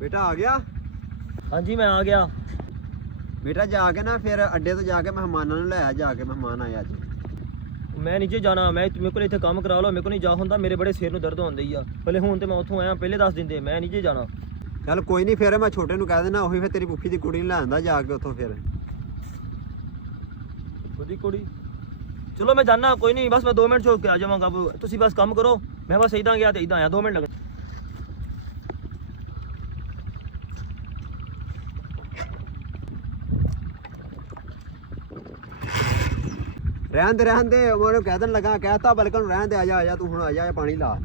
ਬੇਟਾ ਆ ਗਿਆ? ਹਾਂਜੀ ਮੈਂ ਆ ਗਿਆ। ਬੇਟਾ ਜਾ ਕੇ ਨਾ ਫਿਰ ਅੱਡੇ ਤੋਂ ਜਾ ਕੇ ਮਹਿਮਾਨਾਂ ਨੂੰ ਲੈ ਆ, ਜਾ ਕੇ ਮਹਿਮਾਨ ਆਏ ਅੱਜ। ਮੈਂ ਨੀਚੇ ਜਾਣਾ, ਮੇਰੇ ਕੋਲ ਇੱਥੇ ਕੰਮ ਕਰਾ ਲਓ, ਮੇਰੇ ਕੋਲ ਨਹੀਂ ਜਾ ਹੁੰਦਾ, ਮੇਰੇ ਬੜੇ ਸਿਰ ਨੂੰ ਦਰਦ ਹੁੰਦੀ ਆ। ਪਹਿਲੇ ਹੁਣ ਤੇ ਮੈਂ ਉੱਥੋਂ ਆਇਆ, ਪਹਿਲੇ ਦੱਸ ਦਿੰਦੇ, ਮੈਂ ਨੀਚੇ ਜਾਣਾ। ਚੱਲ ਕੋਈ ਨਹੀਂ, ਫਿਰ ਮੈਂ ਛੋਟੇ ਨੂੰ ਕਹਿ ਦੇਣਾ, ਉਹੀ ਫਿਰ ਤੇਰੀ ਪੁੱਫੀ ਦੀ ਕੁੜੀ ਨੂੰ ਲੈ ਆਂਦਾ ਜਾ ਕੇ ਉੱਥੋਂ ਫਿਰ। ਉਹਦੀ ਕੁੜੀ? ਚਲੋ ਮੈਂ ਜਾਣਾ, ਕੋਈ ਨਹੀਂ, ਬਸ ਮੈਂ 2 ਮਿੰਟ ਛੋੜ ਕੇ ਆ ਜਾਵਾਂਗਾ। ਤੁਸੀਂ ਬਸ ਕੰਮ ਕਰੋ, ਮੈਂ ਬਸ ਇਦਾਂ ਗਿਆ ਤੇ ਇਦਾਂ ਆਇਆ, 2 ਮਿੰਟ ਲੱਗ। ਰਹਿਣ ਦੇ ਉਹਨੂੰ ਕਹਿ ਦੇਣ ਲੱਗਾ, ਕਹਿਤਾ ਬਲਕਨ ਨੂੰ ਰਹਿਣ ਦੇ, ਆ ਜਾ ਤੂੰ ਹੁਣ, ਆ ਜਾ ਪਾਣੀ ਲਾ।